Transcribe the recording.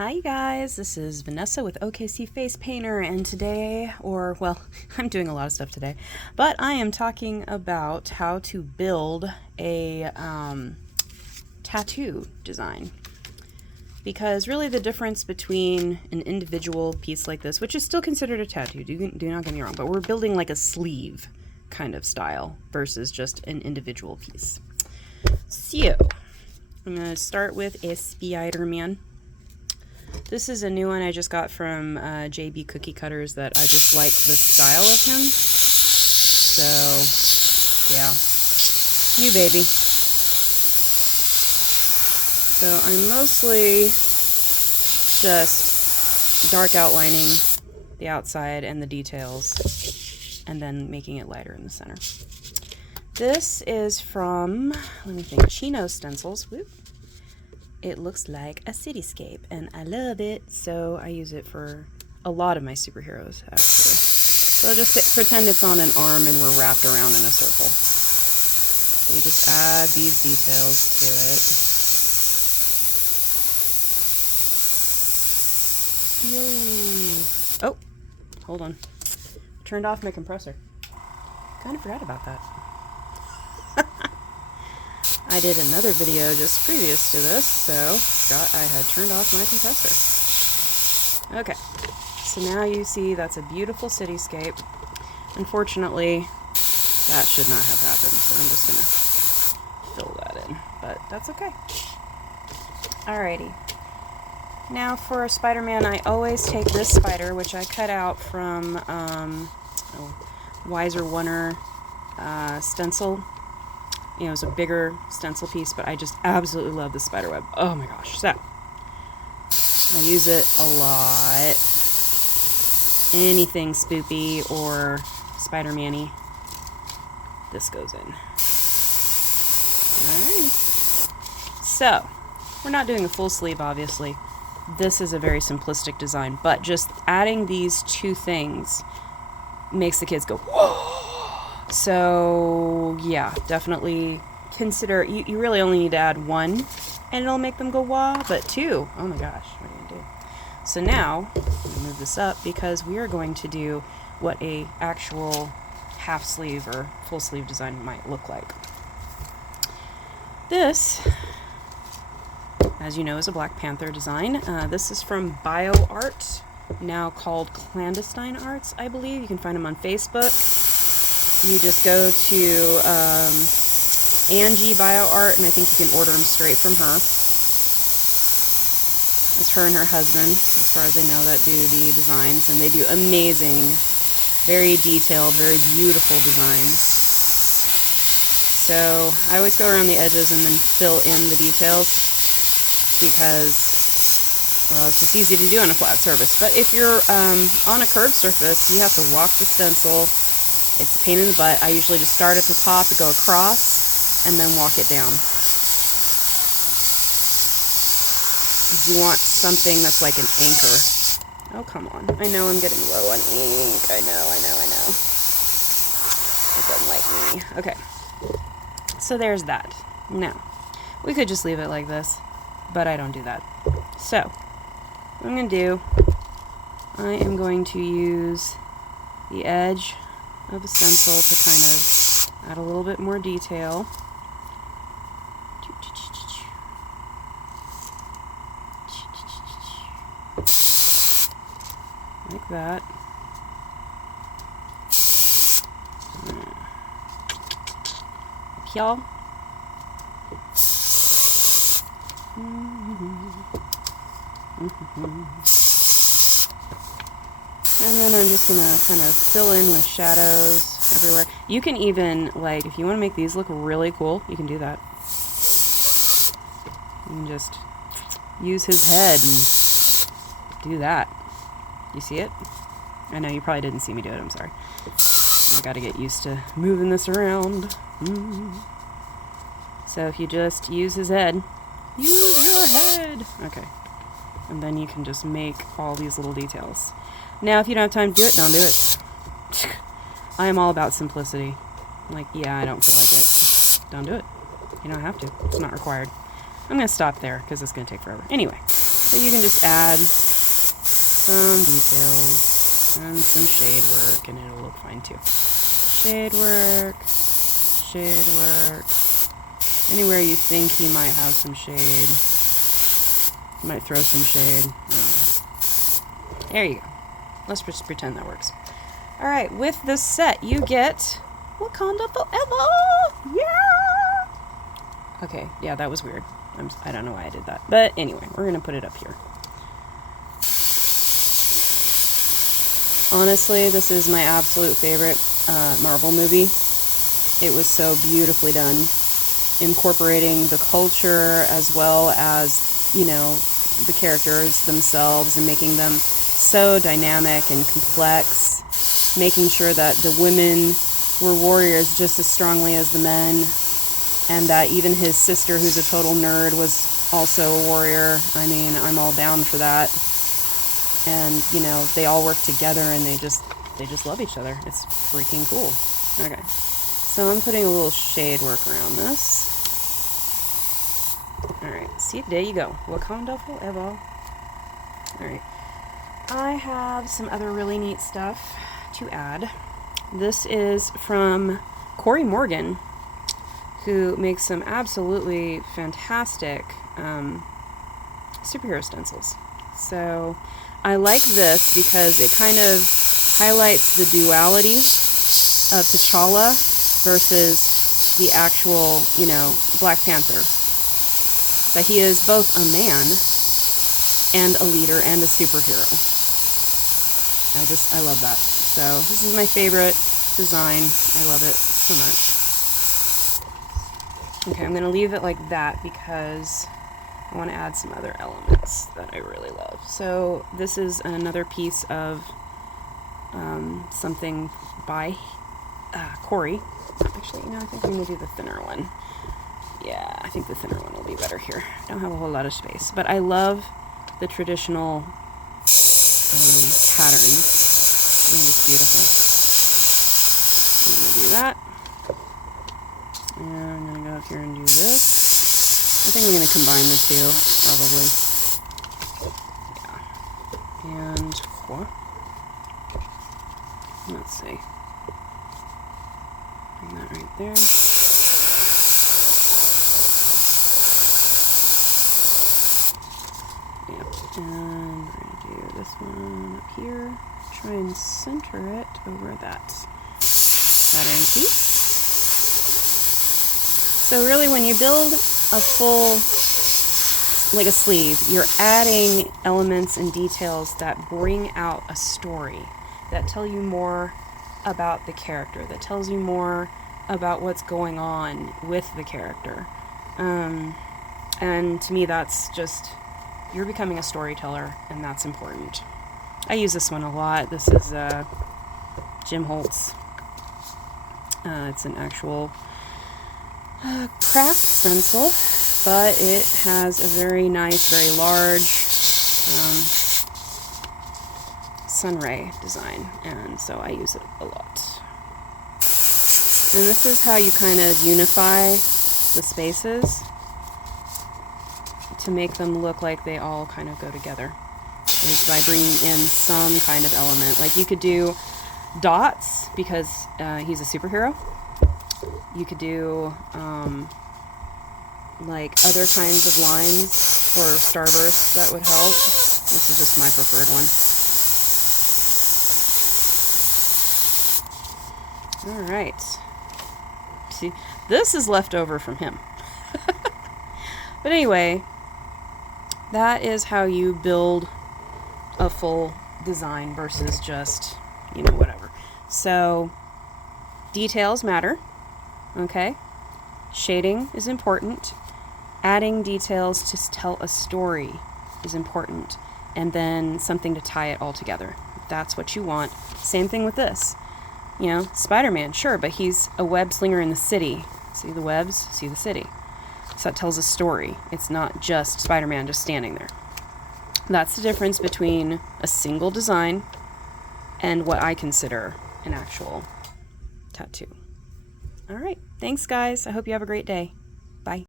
Hi you guys, this is Vanessa with OKC Face Painter, and today, well, I'm doing a lot of stuff today, but I am talking about how to build a tattoo design. Because really the difference between an individual piece like this, which is still considered a tattoo, do not get me wrong, but we're building like a sleeve kind of style versus just an individual piece. So, I'm going to start with a Spider-Man. This is a new one I just got from JB Cookie Cutters that I just like the style of him. So, yeah. New baby. So I'm mostly just dark outlining the outside and the details and then making it lighter in the center. This is from, let me think, Chino Stencils. Whoop. It looks like a cityscape, and I love it, so I use it for a lot of my superheroes, actually. So I'll just pretend it's on an arm and we're wrapped around in a circle. So you just add these details to it. Yo! Oh! Hold on. Turned off my compressor. Kind of forgot about that. I did another video just previous to this, so forgot I had turned off my compressor. Okay, so now you see that's a beautiful cityscape. Unfortunately, that should not have happened, so I'm just gonna fill that in, but that's okay. Alrighty. Now for Spider-Man, I always take this spider, which I cut out from Wiser Oner stencil. You know, it's a bigger stencil piece, but I just absolutely love the spider web. Oh my gosh. So, I use it a lot. Anything spoopy or Spider-Man-y, this goes in. Alright. So, we're not doing a full sleeve, obviously. This is a very simplistic design, but just adding these two things makes the kids go, whoa! So, yeah, definitely consider, you really only need to add one, and it'll make them go wah, but two, oh my gosh, what are you gonna do? So now, I'm gonna move this up, because we are going to do what a actual half sleeve or full sleeve design might look like. This, as you know, is a Black Panther design. This is from BioArt, now called Clandestine Arts, I believe. You can find them on Facebook. You just go to Angie BioArt, and I think you can order them straight from her. It's her and her husband, as far as I know, that do the designs, and they do amazing, very detailed, very beautiful designs. So I always go around the edges and then fill in the details because, well, it's just easy to do on a flat surface. But if you're on a curved surface, you have to walk the stencil. It's a pain in the butt. I usually just start at the top and go across and then walk it down. You want something that's like an anchor. Oh, come on. I know I'm getting low on ink. I know. It doesn't like me. Okay. So there's that. Now, we could just leave it like this, but I don't do that. So, what I'm going to do, I am going to use the edge of a stencil to kind of add a little bit more detail. Like that. Up y'all. And then I'm just going to kind of fill in with shadows everywhere. You can even, like, if you want to make these look really cool, you can do that. You can just use his head and do that. You see it? I know you probably didn't see me do it, I'm sorry. I got to get used to moving this around. So if you just use his head, use your head! Okay. And then you can just make all these little details. Now, if you don't have time to do it, don't do it. I am all about simplicity. Like, yeah, I don't feel like it. Don't do it. You don't have to. It's not required. I'm going to stop there because it's going to take forever. Anyway, But you can just add some details and some shade work, and it'll look fine too. Shade work, shade work. Anywhere you think he might have some shade, you might throw some shade. There you go. Let's just pretend that works. All right, with this set, you get Wakanda Forever. Yeah. Okay, yeah, that was weird. I don't know why I did that. But anyway, we're going to put it up here. Honestly, this is my absolute favorite Marvel movie. It was so beautifully done, incorporating the culture as well as, you know, the characters themselves and making them so dynamic and complex, making sure that the women were warriors just as strongly as the men, and that even his sister, who's a total nerd, was also a warrior. I mean, I'm all down for that. And, you know, they all work together and they just love each other. It's freaking cool. Okay. So I'm putting a little shade work around this. Alright, see, there you go. Wakanda Forever. Alright. I have some other really neat stuff to add. This is from Corey Morgan, who makes some absolutely fantastic superhero stencils. So I like this because it kind of highlights the duality of T'Challa versus the actual, you know, Black Panther. That he is both a man and a leader and a superhero. I love that. So this is my favorite design. I love it so much. Okay, I'm going to leave it like that because I want to add some other elements that I really love. So this is another piece of something by Corey. Actually, you know, I think I'm going to do the thinner one. Yeah, I think the thinner one will be better here. I don't have a whole lot of space, but I love the traditional pattern. I think it's beautiful. I'm going to do that. And I'm going to go up here and do this. I think I'm going to combine the two, probably. Yeah. And what? Let's see. Bring that right there. Yep. And we're going to do this one up here. Try and center it over that pattern piece. So really when you build a full, like a sleeve, you're adding elements and details that bring out a story, that tell you more about the character, that tells you more about what's going on with the character. And to me that's just, you're becoming a storyteller, and that's important. I use this one a lot. This is Jim Holtz. It's an actual craft stencil, but it has a very nice, very large sunray design, and so I use it a lot. And this is how you kind of unify the spaces to make them look like they all kind of go together, is by bringing in some kind of element. Like you could do dots because he's a superhero. You could do like other kinds of lines or starbursts that would help. This is just my preferred one. All right. See, this is left over from him. But anyway, that is how you build a full design versus just, you know, whatever. So details matter. Okay? Shading is important. Adding details to tell a story is important. And then something to tie it all together. That's what you want. Same thing with this. You know, Spider-Man, sure, but he's a web slinger in the city. See the webs? See the city. So that tells a story. It's not just Spider-Man just standing there. That's the difference between a single design and what I consider an actual tattoo. All right. Thanks, guys. I hope you have a great day.